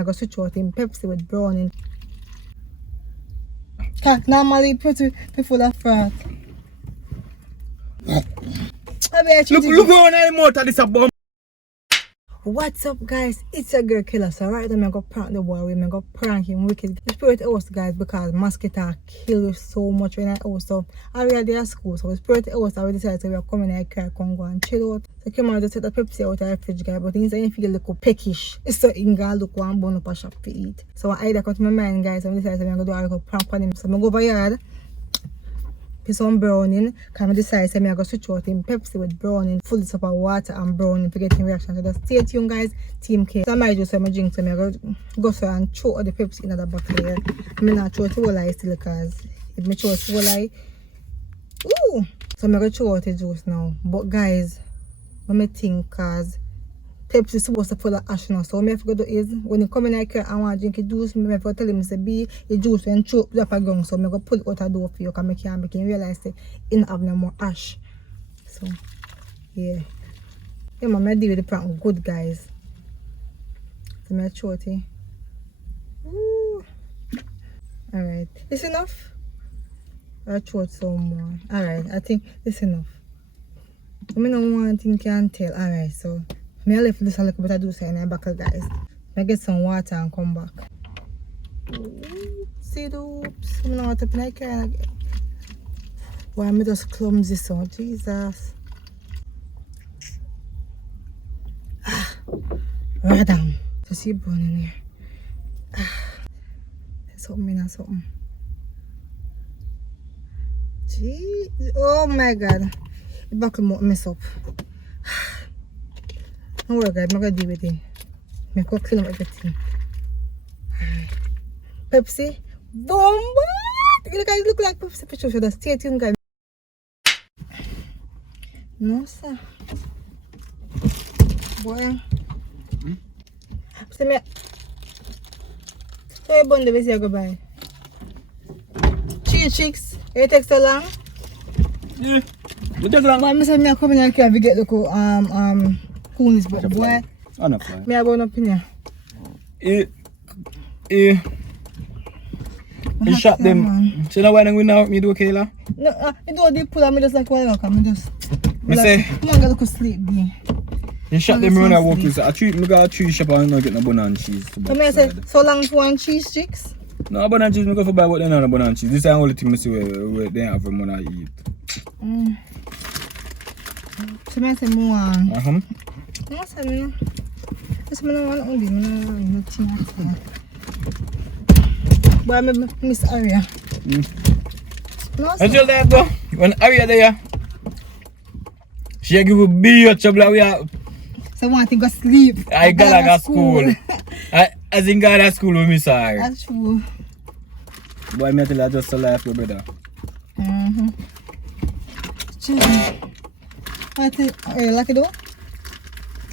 I go switch out in Pepsi with browning. Normally pretty full of fat. Look on the motor, this a bomb. What's up, guys? It's your girl Killer. So right now I'm gonna prank the boy. I'm gonna prank him wicked. The spirit house, guys, because mosquito kill you so much when I house. So I was there at school. So the spirit house, I decided to we are coming here, come go and chill out. So come on, just take the Pepsi out of the fridge, guys. But things I feel look peckish. So in gonna look one bun up a shop to eat. So I either come to my mind, guys. So I decided I'm gonna do a little prank on him. So I'm gonna go over yard. Put some browning. Can I decide I'm going to switch out in Pepsi with browning, full of water and browning to get in reaction. So just stay tuned, guys. Team K. So I might just have my drink, so I'm going to go and throw out the Pepsi in the bottle here. I'm not throw it whole eye still because if I throw it whole eye, ooh! So I'm going to throw out the juice now. But guys, what I think, because Pepsi is supposed to full of ash now. So what I have to do is, when you come in here and want to drink the juice, I have to tell him, say, be the juice and throw it up a gun. So I'm going to pull it out the door for you because I can't make him realize that he don't have no more ash. So, yeah. Yeah, man, I deal with the prank good, guys. So I'm throw it here. Alright. This enough? I'll throw it some more. Alright, I think this enough. I don't want to can tell. Alright, so I left this a little bit of juice in the back, guys. I get some water and come back. See the oops. I don't want to play again. Why am I just clumsy so? Jesus. Radam. So see bone in here. There's something in there, something. Gee. Oh my god. The back will mess up. Don't worry, guys, I'm going to deal with it. I'm going to clean up everything. Pepsi. Boom! You guys look like Pepsi picture. So just stay tuned, guys. No, sir. Boy. See me. So you bond the way you go by. 3 chicks. It takes so long? Yeah. It takes long. But I said I come in here and get the coolness, but boy, me have one opinion. You shot them. So now why don't we now me do, Kayla? No, I don't do pull. I just like why come. I just. Me say. Come on, go look sleep, B. You shot them when I walk. I got a tree shop and not get no banana cheese. So me say so long for one cheese sticks. No banana cheese. Me go for buy what they know banana cheese. This is the only thing me see where they have from when I eat. So me say more. Yes, I mean, this man don't want to be nothing. But I miss Aria. Until that, bro, when Aria there, she give a big trouble. We are. So want to go sleep. I got at school. As in got at school with me, sorry. That's true. Boy, me tell you just a life, your brother. What is? Are you lucky though?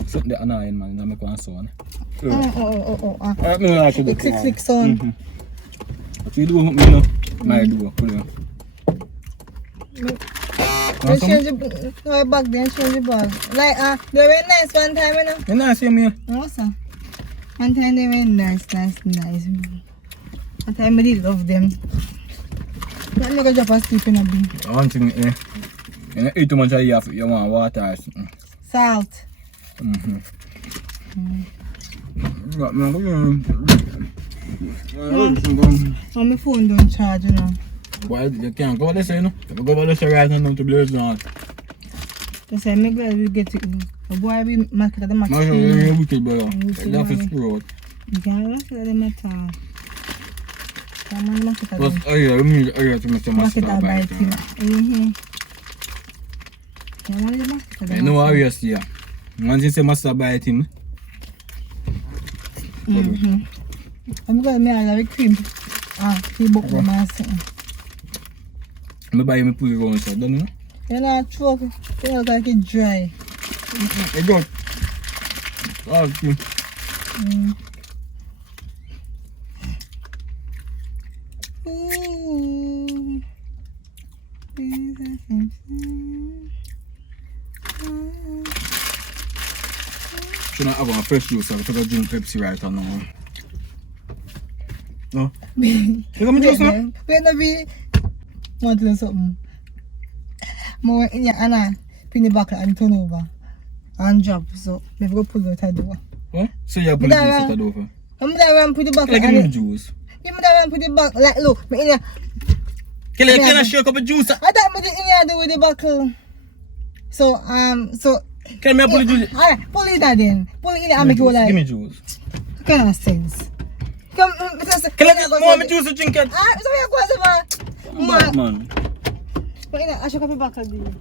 Something that annoying, man. I make one sound. Oh. Me like to do. Click sound. What you do with me now? My do. Pull it. Change the no bag then change the bag. Like they were nice one time, you know. You nice, see me. Awesome. One time they were nice. One time I did love them. I'm not gonna drop asleep in a bed. One thing, you eat too much of you want water or something. Salt. My phone don't charge, you know. Why you can't go this way, you know? You go this way right now to blaze now. They say, I'm glad we get it. The boy we market at the max. You're wicked, brother. That is screw out. You can't market at the max. I'm market at the max. Oh yeah, you mean to make some market at the max. I know how you see ya. Once you say master buy it him. I'm going to have a cream. He booked the master. I buy him put it on so don't you know? You're not true. You look like it's dry. It's good. Oh, okay. Should not have a fresh juice, so I took a drink Pepsi right now. No. You got me juice now? Wait, no, be. Want to do something. More in your Anna, pin the bucket and turn over. And drop, so maybe go pull out a door. What? So you pull the juice out the door? I'm gonna put the bucket. Like, give me the juice. Give me that put the bucket. Like, look, me in here. Can I shake up a juice? I thought me in here do with the buckle. So, Can I pull the juice? Alright, pull it then. Pull it in and make it like. Give me juice. Kind of sense. Come, Can I get more juice to drink it? Ah, so we go over. Man. But I should come back again.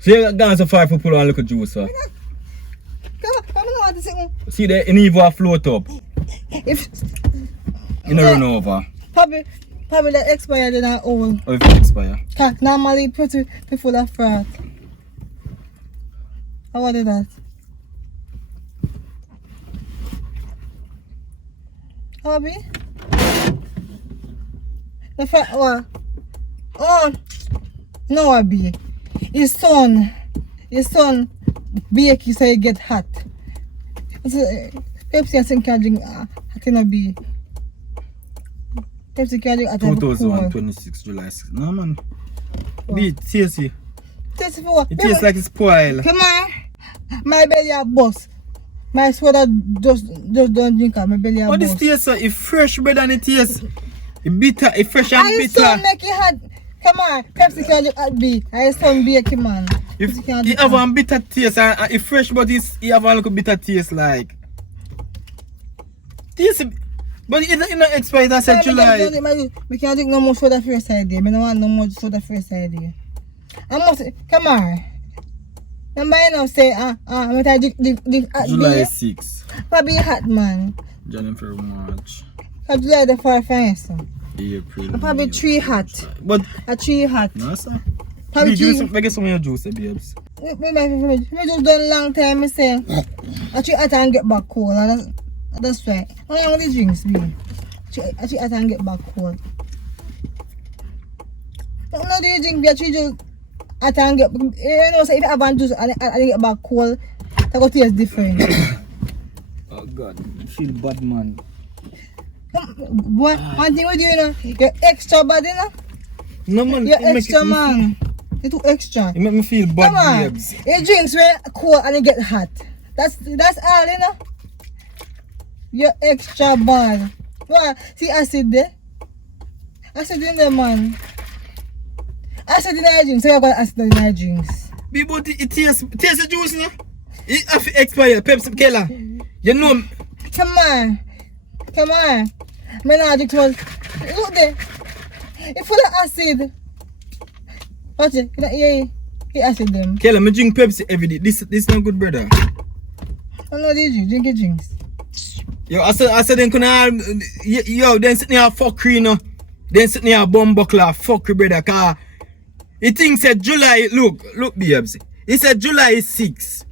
So you got so far for pull on look at juice, sir. Come on, to sing. See the Inivo float up. If You don't run over. probably that expired in our own. Or if it expire. Normally pretty full of fat. I wanted that. Hobby? The fat what? Oh no, Abby. His son bake so you get hot. Pepsi I think can drink hot in a be. Pepsi can drink hot in a 2026 July 6th. No man. Be it tasty. Tasty for what? It tastes like it's spoiled. Come on. My belly a bust. My soda just don't drink it. My belly a What bust. this taste, sir? It's fresh better than it tastes. It's bitter, it's fresh and I bitter. son make it hot. Come on. Pepsi can drink hot be. I son bake it, man. If Pepsi can it drink have hot. a bitter taste and it's fresh, but it have a little bitter taste like. Taste, but it not expired. I said July. We can't drink no more soda first idea. I don't want no more soda first idea. I must come on. Remember you know say when I drink hot July beer, 6. probably hot man. January, February, March, Cause July the 4th so. April. Probably May, 3 hot. But A 3 hot. no, sir. Probably Me 3. get some of your juice, babes. Me just done long time. I say I 3 hot and get back cold. And that's right. I want the drinks me. I 3 hot and get back cold. No, do you drink beer? 3 just hot and get. You know, say if I have one juice and get back cold, that go taste different. Oh God, I feel bad, man. One thing we do, you know, you're extra bad, you know. No man, You're it make extra, it- man. You're too extra. It make me feel bad, Come on. babes. Your drinks were cold and you get hot. That's all, you know. You're extra bad. What? See acid there? Acid in there, man. Acid in your drinks. So you got acid in your drinks. Be but it tastes the juice, no? It have to expire. Pepsi Killer. You know, Come on. Come on. My logic was, look there. It's full of acid. Watch it. Yeah, acid them. Killer, me drink Pepsi every day. This not good, brother. I know they drink your drinks. Yo, I said then yo, then sit near fuckery, no. Then sit near bomb buckler, fuckery, brother. Cause it thinks that July, look, babes. It said July 6,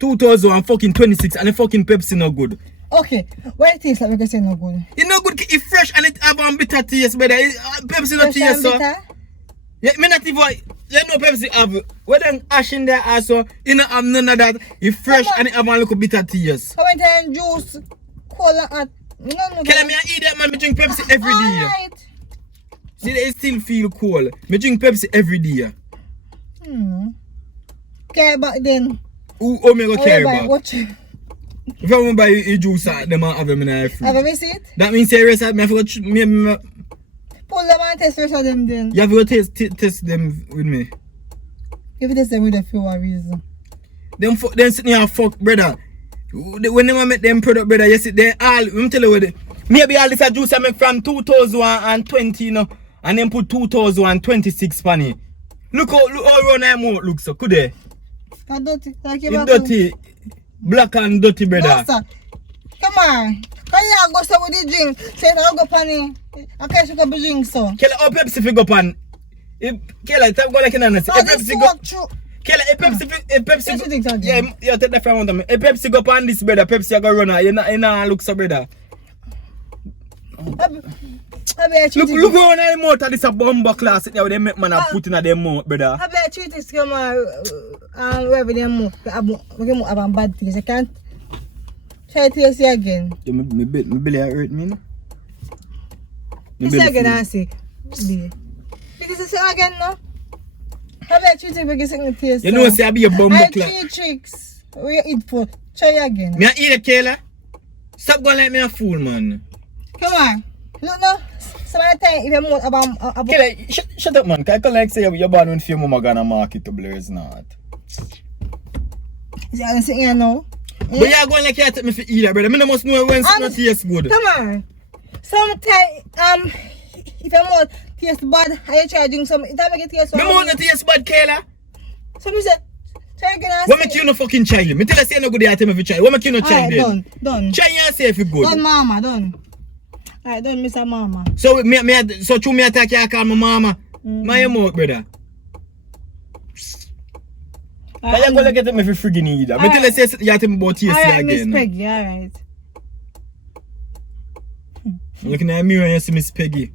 2026, and the fucking Pepsi no good. Okay, why it tastes like we can say no good? It no good, it's fresh and it have a bitter taste, brother. Pepsi no Fresh and taste, so. bitter? Yeah, me not even, you know Pepsi have, where them ash in there also, you know have none of that. It's fresh and it have a little bitter taste. How many times juice, cola, and no. Can me eat that, man? Me drink Pepsi every day. Alright. See, they still feel cold. Me drink Pepsi every day. Okay, back then. Who me go carry back? Watch it. If I want to buy a juice, them I have them in the fridge. Have you seen it? That means the rest of me have to me, Pull them and test the rest of them then. you have to test them with me. If you test them with a few reason. Them sitting here fuck, brother. When them make them product, brother, you see, they all, let me tell you what it. Maybe all this a juice I make from 2020, you know, and then put 2026 on it. Look how round I mouth looks, so could they? It's dirty. Like you It's dirty. Black and dirty, brother. Master, come on. Can you go so with the drink? Say I'll go pani. I can't shoot up the drink so. Kela, oh Pepsi fi go pan. Kela, tell go like an honest. I just walk through. Kela, Pepsi Pepsi things are yeah, good. yeah, take that from one of me. A Pepsi go pan this, brother. Pepsi go run. You know, look so, brother. Look on the mouth of this a bomber class. They make man a put in their mouth, brother. I bet treat this come wherever they move. We can have bad things. I can't. Try to taste it again. Yeah, my belly hurt me, no? You say again, I say. Because you say again, no? How about you take a second taste? You know, say I be a bumbo I clock. 3 tricks. What you eat for? Try again. Me I eat it, Kayla. Stop going like me a fool, man. Come on. Look now. Somebody tell you if you want about Kayla, shut up, man. I can like say you're born when your mama gonna marketable is not. Is that anything you know? But you're going like you take me for eat it, brother. Me no must know when something taste good. Come on. Sometimes, if you want taste bad, I try to drink some. It make it taste so. Me want to taste bad, Kayla. So me say, try again. What make you no fucking try? Me tell her say no good day I tell me if you try. What make you no try then? Done. Try and say if you good. Done, mama, done. Alright, done, Mr. Mama. So so true me attack you, I call my mama. My mouth, brother. Can you go like get me for friggin' either? Me tell her say you tell me about taste again. Miss Peggy, alright. Looking at me when you see Miss Peggy.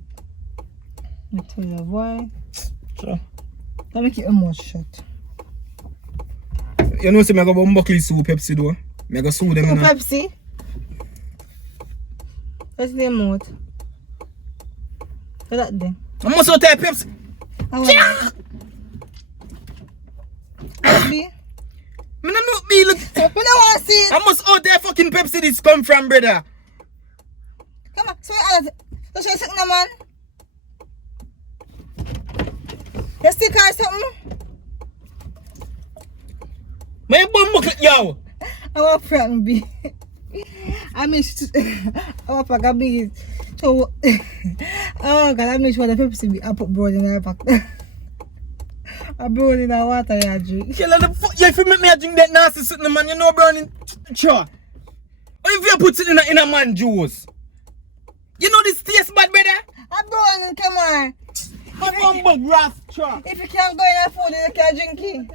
I tell you, boy. Sure. That make it a much shot. You know, say I go buckle sue Pepsi though. I go sue them. Pepsi? What's the mouth? What's that then? I must out there Pepsi. Pepsi? Me no know me look. Me no want to see it. I must out there fucking Pepsi this come from, brother. Come on, so let's try something, man. You stick or something? My bum buckle, yo. I want friend be. I miss. I want pack a big. So, oh God, I miss what the Pepsi be. I put bread in the pack. I bread in the water, I drink. Kill the fuck. You if you make me drink that nasty something, man, you know, brownie. Sure. Or if you put it in a man juice. You know this taste bad, brother? I bread, come on. My bum bug grass, sure. If you can't go in a food, you can't drink it.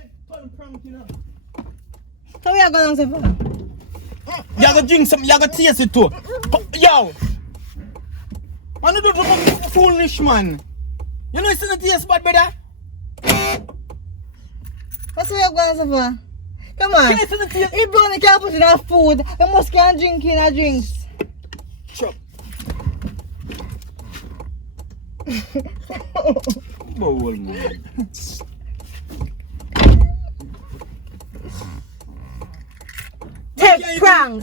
How are you going so far? You gotta drink some, you gotta taste it too. Yo! Man, you don't look foolish, man. You know it's in the taste bad, brother? What's where you going so far? Come on. Can you taste? If you can't put in a food, you must can't drink in a drinks. Chop. Bowl, man. Take prank.